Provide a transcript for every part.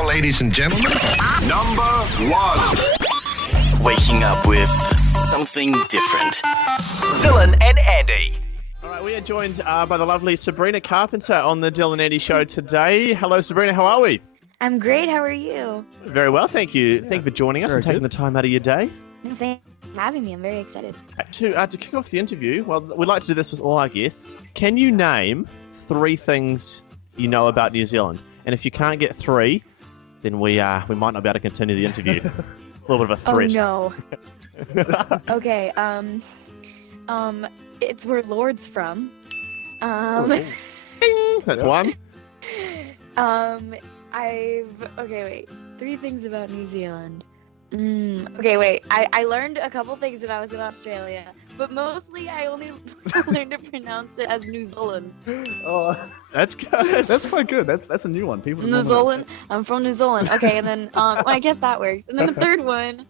now, ladies and gentlemen. Number 1. Waking up with something different. Dylan and Andy. All right, we are joined by the lovely Sabrina Carpenter on the Dylan and Andy show today. Hello, Sabrina. How are we? I'm great. How are you? Very well, thank you. Thank you for joining us and taking the time out of your day. No, thanks for having me. I'm very excited. To kick off the interview, well, we'd like to do this with all our guests. Can you name 3 things you know about New Zealand? And if you can't get 3, then we might not be able to continue the interview. A little bit of a threat. Oh no. Okay. It's where Lord's from. That's one. Okay, wait. 3 things about New Zealand. Okay, wait. I learned a couple things when I was in Australia, but mostly I only learned to pronounce it as New Zealand. Oh, That's good. that's quite good. That's a new one. People don't New know Zealand. I'm from New Zealand. Okay, and then well, I guess that works. And then the third one,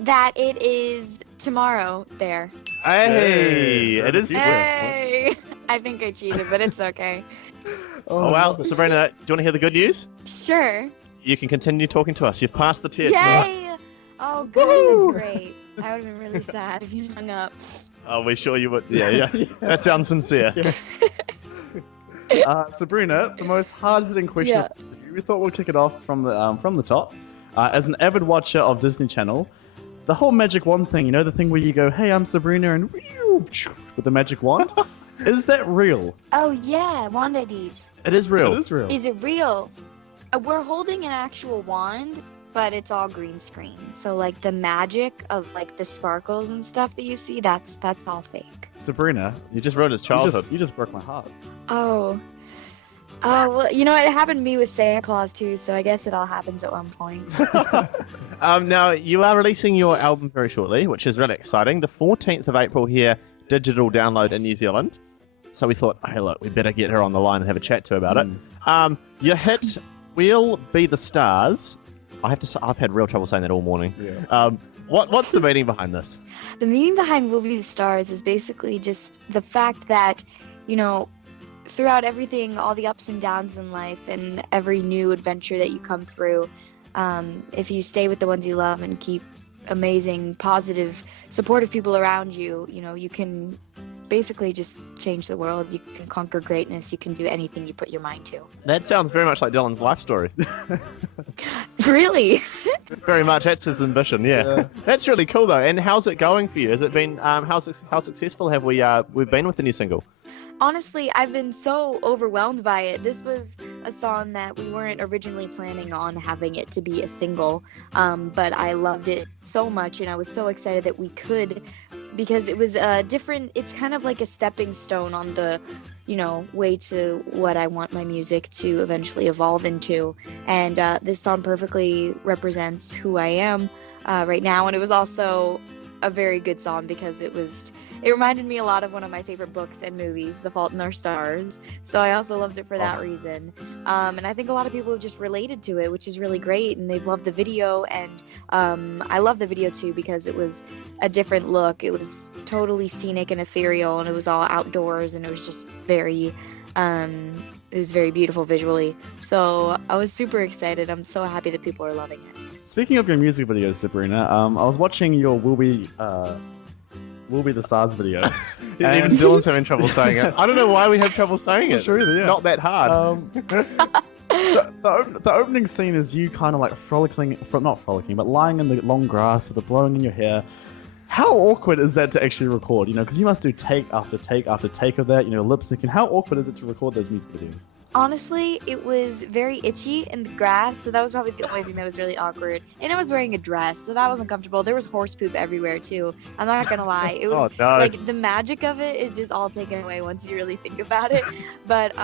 that it is tomorrow there. Hey, it is. Hey, I think I cheated, but it's okay. Oh, well, Sabrina, do you want to hear the good news? Sure. You can continue talking to us. You've passed the test. Yay! Oh, good. That's great. I would have been really sad if you hung up. Oh, we sure you would. Yeah. That sounds sincere. Sabrina, the most hard-hitting question Yeah. of this interview. We thought we'll kick it off from the top. As an avid watcher of Disney Channel, the whole magic wand thing, you know, the thing where you go, "Hey, I'm Sabrina," and with the magic wand, is that real? Oh, yeah. Wand IDs. It is real. It is real. Is it real? We're holding an actual wand, but it's all green screen. So, like, the magic of, like, the sparkles and stuff that you see, that's all fake. Sabrina, You just ruined his childhood. you just broke my heart. Oh. Oh, well, you know, it happened to me with Santa Claus, too, so I guess it all happens at one point. Now, you are releasing your album very shortly, which is really exciting. The 14th of April here, digital download in New Zealand. So we thought, hey, look, we better get her on the line and have a chat to her about it. Your hit, We'll Be the Stars. I have to say, I've had real trouble saying that all morning. Yeah. What's the meaning behind this? The meaning behind Will Be the Stars is basically just the fact that, you know, throughout everything, all the ups and downs in life and every new adventure that you come through, if you stay with the ones you love and keep amazing, positive, supportive people around you, you know, you can basically just change the world. You can conquer greatness. You can do anything you put your mind to. That sounds very much like Dylan's life story. Really? Very much. That's his ambition. Yeah. That's really cool though. And how's it going for you? Has it been how successful have we've been with the new single? Honestly, I've been so overwhelmed by it. This was a song that we weren't originally planning on having it to be a single, but I loved it so much, and I was so excited that we could, because it was different. It's kind of like a stepping stone on the, you know, way to what I want my music to eventually evolve into. And this song perfectly represents who I am right now, and it was also a very good song because it reminded me a lot of one of my favorite books and movies, The Fault in Our Stars. So I also loved it for that reason. And I think a lot of people have just related to it, which is really great. And they've loved the video. And I love the video too because it was a different look. It was totally scenic and ethereal, and it was all outdoors, and it was just very beautiful visually. So I was super excited. I'm so happy that people are loving it. Speaking of your music videos, Sabrina, I was watching your Will Be the Stars video. Even Dylan's having trouble saying it. I don't know why we have trouble saying it. Sure either, It's yeah. not that hard. The opening scene is you kind of like not frolicking, but lying in the long grass with the blowing in your hair. How awkward is that to actually record? You know, because you must do take after take after take of that. You know, lip syncing. How awkward is it to record those music videos? Honestly, it was very itchy in the grass, so that was probably the only thing that was really awkward. And I was wearing a dress, so that was uncomfortable. There was horse poop everywhere, too. I'm not gonna lie. It was, like, the magic of it is just all taken away once you really think about it. But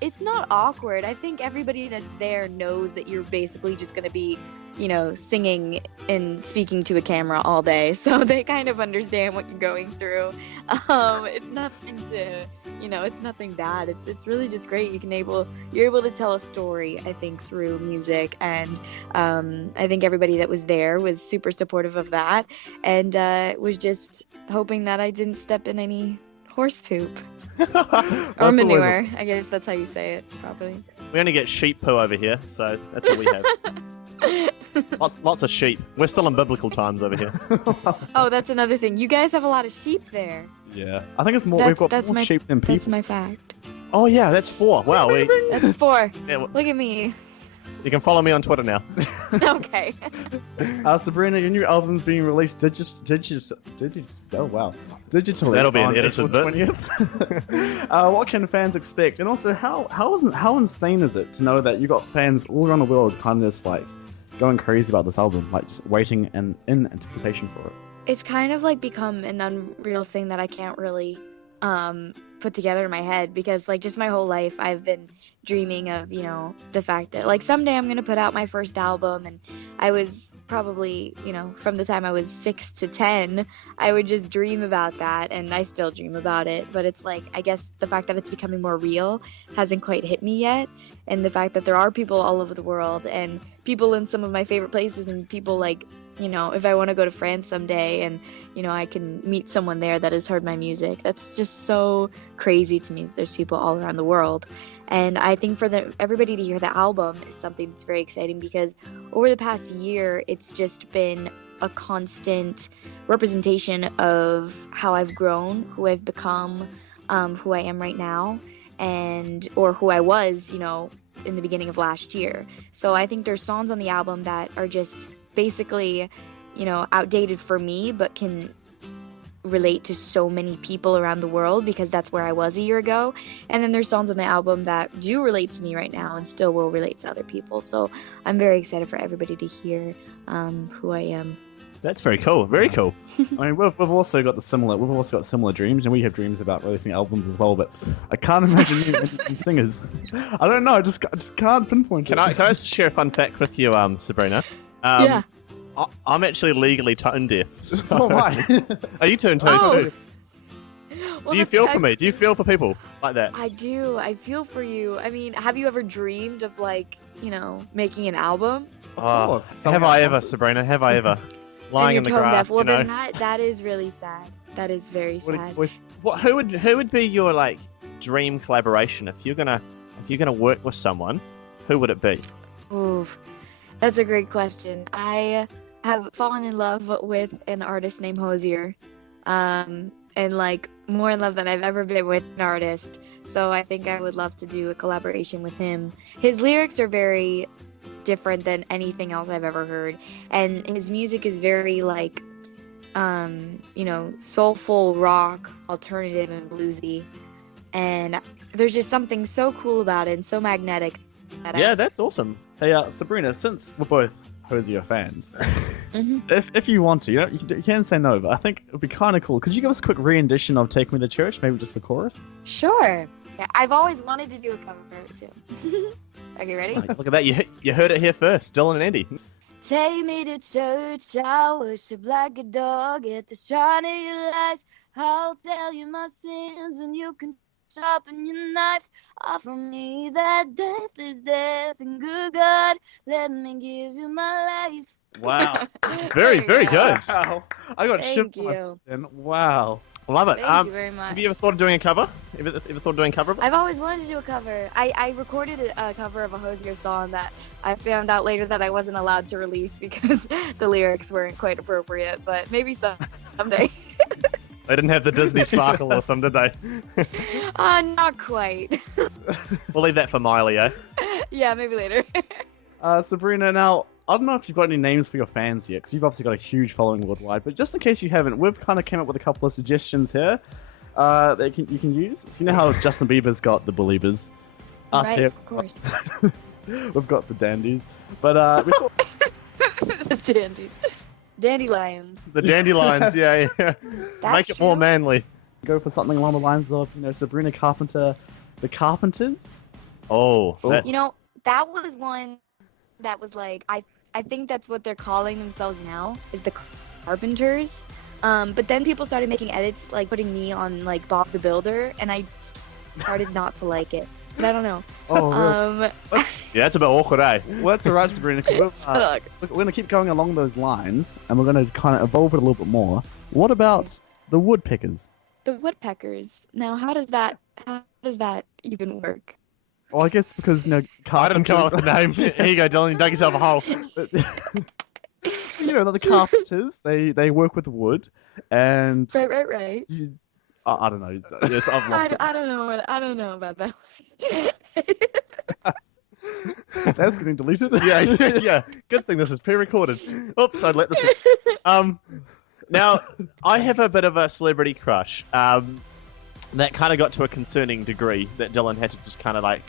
it's not awkward. I think everybody that's there knows that you're basically just gonna be, you know, singing and speaking to a camera all day. So they kind of understand what you're going through. It's nothing to... You know, it's nothing bad. It's really just great. You're able to tell a story, I think, through music, and I think everybody that was there was super supportive of that, and was just hoping that I didn't step in any Horse poop. That's Or always a- manure. I guess that's how you say it properly. We only get sheep poo over here, so that's all we have. Lots of sheep. We're still in biblical times over here. Oh, that's another thing. You guys have a lot of sheep there. Yeah, I think it's more. We've got more sheep than That's people. my fact. Oh yeah, that's 4. Wow, That's 4. yeah, well, Look at me. you can follow me on Twitter now. Okay. Sabrina, your new album's being released digitally. That'll be an on edited April bit. 20th. What can fans expect? And also, how insane is it to know that you got fans all around the world kind of just like going crazy about this album, like just waiting and in anticipation for it? It's kind of like become an unreal thing that I can't really put together in my head, because like just my whole life I've been dreaming of, you know, the fact that like someday I'm gonna put out my first album. And I was probably, you know, from the time I was 6 to 10, I would just dream about that, and I still dream about it. But it's like, I guess the fact that it's becoming more real hasn't quite hit me yet, and the fact that there are people all over the world, and people in some of my favorite places, and people like, you know, if I want to go to France someday and, you know, I can meet someone there that has heard my music. That's just so crazy to me that there's people all around the world. And I think for everybody to hear the album is something that's very exciting, because over the past year, it's just been a constant representation of how I've grown, who I've become, who I am right now, or who I was, you know, in the beginning of last year. So I think there's songs on the album that are just basically, you know, outdated for me, but can relate to so many people around the world, because that's where I was a year ago. And then there's songs on the album that do relate to me right now and still will relate to other people. So I'm very excited for everybody to hear who I am. That's very cool. Very cool. I mean, we've also got similar dreams, and we have dreams about releasing albums as well. But I can't imagine being singers. I don't know. I just can't pinpoint Can it. I share a fun fact with you, Sabrina? Yeah. I'm actually legally tone deaf. So am I. Are you tone Oh. too? Well, Do you the feel for fact- me? Do you feel for people like that? I do. I feel for you. I mean, have you ever dreamed of like, you know, making an album? Oh, course. have Someone I ever, else's. Sabrina? Have I ever? Lying in And the you're tone grass, deaf. Well, you know. then that is really sad. That is very sad. Who would be your like dream collaboration if you're gonna work with someone? Who would it be? Oof, that's a great question. I have fallen in love with an artist named Hosier, and like more in love than I've ever been with an artist. So I think I would love to do a collaboration with him. His lyrics are very different than anything else I've ever heard, and his music is very like, you know, soulful rock, alternative, and bluesy. And there's just something so cool about it and so magnetic. Yeah, that's awesome. Hey, Sabrina, since we're both Hosier fans, Mhm. if you want to, you know, you can say no, but I think it would be kind of cool. Could you give us a quick rendition of "Take Me to Church"? Maybe just the chorus. Sure. Yeah, I've always wanted to do a cover too. Okay, ready? Look at that. You heard it here first. Dylan and Andy. Take me to church, I worship like a dog at the shrine of your lies. I'll tell you my sins and you can sharpen your knife. Offer me that death is death, and good God, let me give you my life. Wow. It's very, very good. Wow. I got Thank shipped. you. Wow. Love it. Thank you very much. Have you ever thought of doing a cover? Ever thought of doing a cover? I've always wanted to do a cover. I recorded a cover of a Hosier song that I found out later that I wasn't allowed to release because the lyrics weren't quite appropriate, but maybe someday. They didn't have the Disney sparkle with them, did they? Not quite. We'll leave that for Miley, eh? Yeah, maybe later. Sabrina, now, I don't know if you've got any names for your fans yet, because you've obviously got a huge following worldwide, but just in case you haven't, we've kind of came up with a couple of suggestions here that you can use. So you know how Justin Bieber's got the Beliebers? Us Right, here, of course. we've got the Dandies. But we thought, The dandies. Dandelions. The dandelions, yeah. Make it more true. manly. go for something along the lines of, you know, Sabrina Carpenter, the Carpenters. Oh, that, You know, that was one that was like, I think that's what they're calling themselves now, is the Carpenters. But then people started making edits, like putting me on like Bob the Builder, and I started not to like it. But I don't know. Oh, really? yeah, that's a bit awkward, eh? Well, that's alright, Sabrina. 'Cause we're going to keep going along those lines, and we're going to kind of evolve it a little bit more. What about the Woodpeckers? the woodpeckers. Now, how does that even work? Well, I guess because I didn't come up with the name. Here you go, Dylan. You dug yourself a hole. the carpenters they work with wood, and Right. I don't know. It's, I've lost it. I don't know. I don't know about that. That's getting deleted. Yeah. Good thing this is pre-recorded. Oops, I'd let this in. Now, I have a bit of a celebrity crush. That kind of got to a concerning degree that Dylan had to just kind of like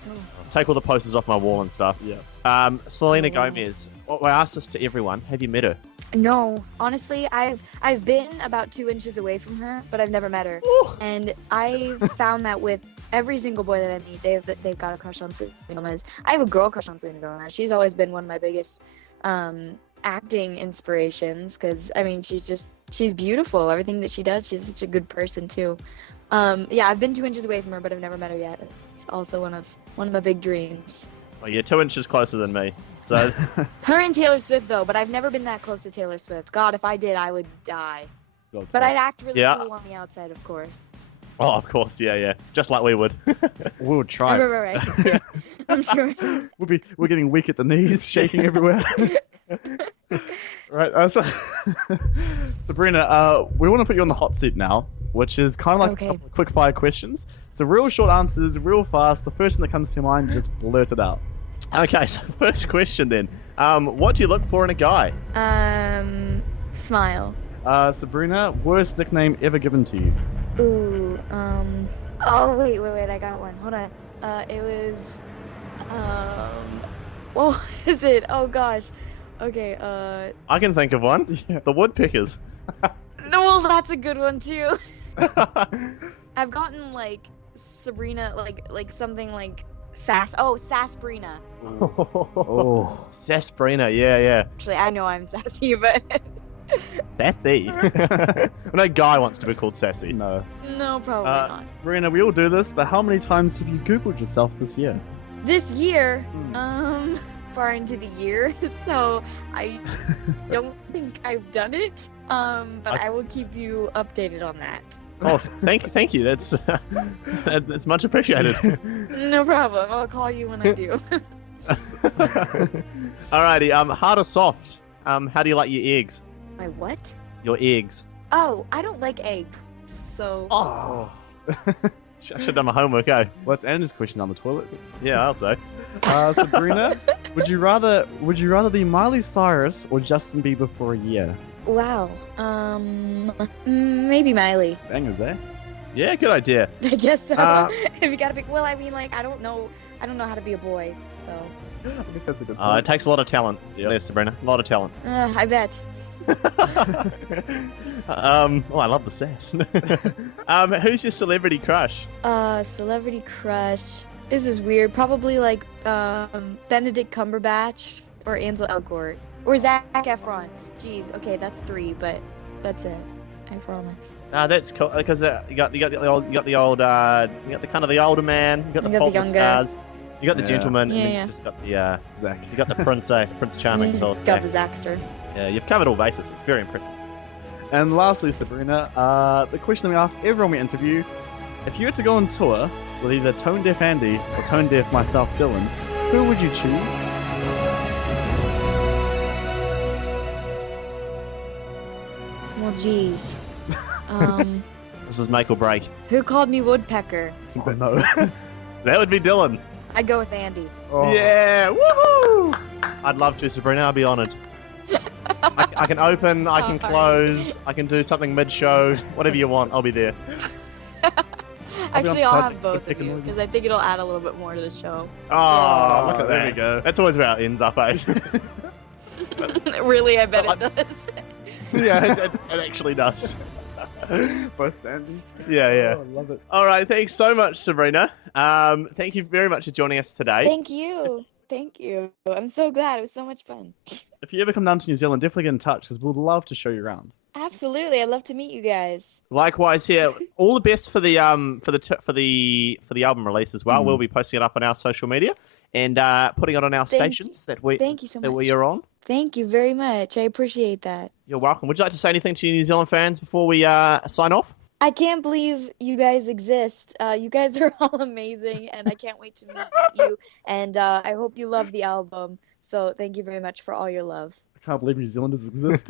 take all the posters off my wall and stuff. Yeah. Selena Gomez. Well, I asked this to everyone. Have you met her? No, honestly, I've been about 2 inches away from her, but I've never met her. Ooh. And I found that with every single boy that I meet, they've got a crush on Selena Gomez. I have a girl crush on Selena Gomez. She's always been one of my biggest acting inspirations because I mean she's beautiful. Everything that she does, she's such a good person too. Yeah, I've been 2 inches away from her, but I've never met her yet. It's also one of my big dreams. Well, you're 2 inches closer than me. So Her and Taylor Swift though, but I've never been that close to Taylor Swift. God, if I did, I would die. But I'd act really cool on the outside, of course. oh, of course, yeah. Just like we would. We'll try. Right. I'm sure. We're getting weak at the knees, shaking everywhere. Right. So, Sabrina, we want to put you on the hot seat now, which is kind of like a couple of quick fire questions. So real short answers, real fast. The first thing that comes to your mind, just blurt it out. Okay, so first question then. What do you look for in a guy? Smile. Sabrina, worst nickname ever given to you? Ooh, oh, wait, I got one. Hold on. It was, what is it? Oh, gosh. Okay, I can think of one. Yeah. The woodpeckers. no, well, that's a good one, too. I've gotten, like, Sabrina, like something like Sabrina. Oh. Sabrina, yeah. Actually, I know I'm sassy, but... Sassy. No guy wants to be called sassy. No. No, probably not. Sabrina, we all do this, but how many times have you Googled yourself this year? This year, far into the year, so I don't think I've done it. But I will keep you updated on that. Oh, thank you. That's much appreciated. No problem. I'll call you when I do. Alrighty. Hard or soft? How do you like your eggs? My what? Your eggs. Oh, I don't like eggs. So. Oh. I should have done my homework, eh? Well, it's Andrew's question on the toilet. Yeah, I'll say. Sabrina, would you rather be Miley Cyrus or Justin Bieber for a year? Wow. Maybe Miley. Bangers, eh? Yeah, good idea. I guess so. If you gotta pick, well, I mean, like, I don't know how to be a boy, so. I guess that's a good point. It takes a lot of talent. Yep. There, Sabrina. A lot of talent. I bet. I love the sass. Who's your celebrity crush? Celebrity crush. This is weird. Probably like Benedict Cumberbatch or Ansel Elgort or Zac Efron. Jeez. Okay, that's 3, but that's it. I promise. That's cool because you got the older man. You got the You got the pop younger. stars. You got the gentleman, and then Yeah. you just got the Zach. you got the Prince Charming. So Got the Zaxter. yeah, you've covered all bases. It's very impressive. And lastly, Sabrina, the question we ask everyone we interview: if you had to go on tour with either Tone Deaf Andy or Tone Deaf myself, Dylan, who would you choose? Well, geez. This is make or break. Who called me woodpecker? Oh no. That would be Dylan. I'd go with Andy. Oh. Yeah, woohoo! I'd love to, Sabrina. I'll be honoured. I can open, I can close, I can do something mid-show, whatever you want. I'll be there. Actually, on I'll project have both for of you picking because I think it'll add a little bit more to the show. Oh, look at there that. we go. That's always where it ends up, eh? Really, I bet it does. Yeah, it actually does. Both Andy. Yeah. Oh, I love it. All right, thanks so much, Sabrina. Thank you very much for joining us today. Thank you. I'm so glad. It was so much fun. If you ever come down to New Zealand, definitely get in touch because we'd love to show you around. Absolutely. I'd love to meet you guys. Likewise, here. All the best for the album release as well. We'll be posting it up on our social media and putting it on our stations that Thank you so much. we are on. Thank you very much. I appreciate that. You're welcome. Would you like to say anything to New Zealand fans before we sign off? I can't believe you guys exist. You guys are all amazing, and I can't wait to meet you. And I hope you love the album. So thank you very much for all your love. I can't believe New Zealanders exist.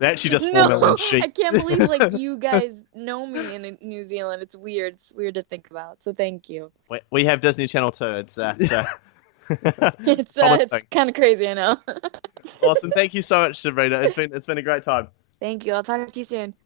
They actually just 4 No, million sheep. I can't believe like you guys know me in New Zealand. It's weird. It's weird to think about. So thank you. We have Disney Channel too. It's It's Solid thing. kind of crazy, I know. Awesome. Thank you so much, Sabrina. It's been a great time. Thank you. I'll talk to you soon.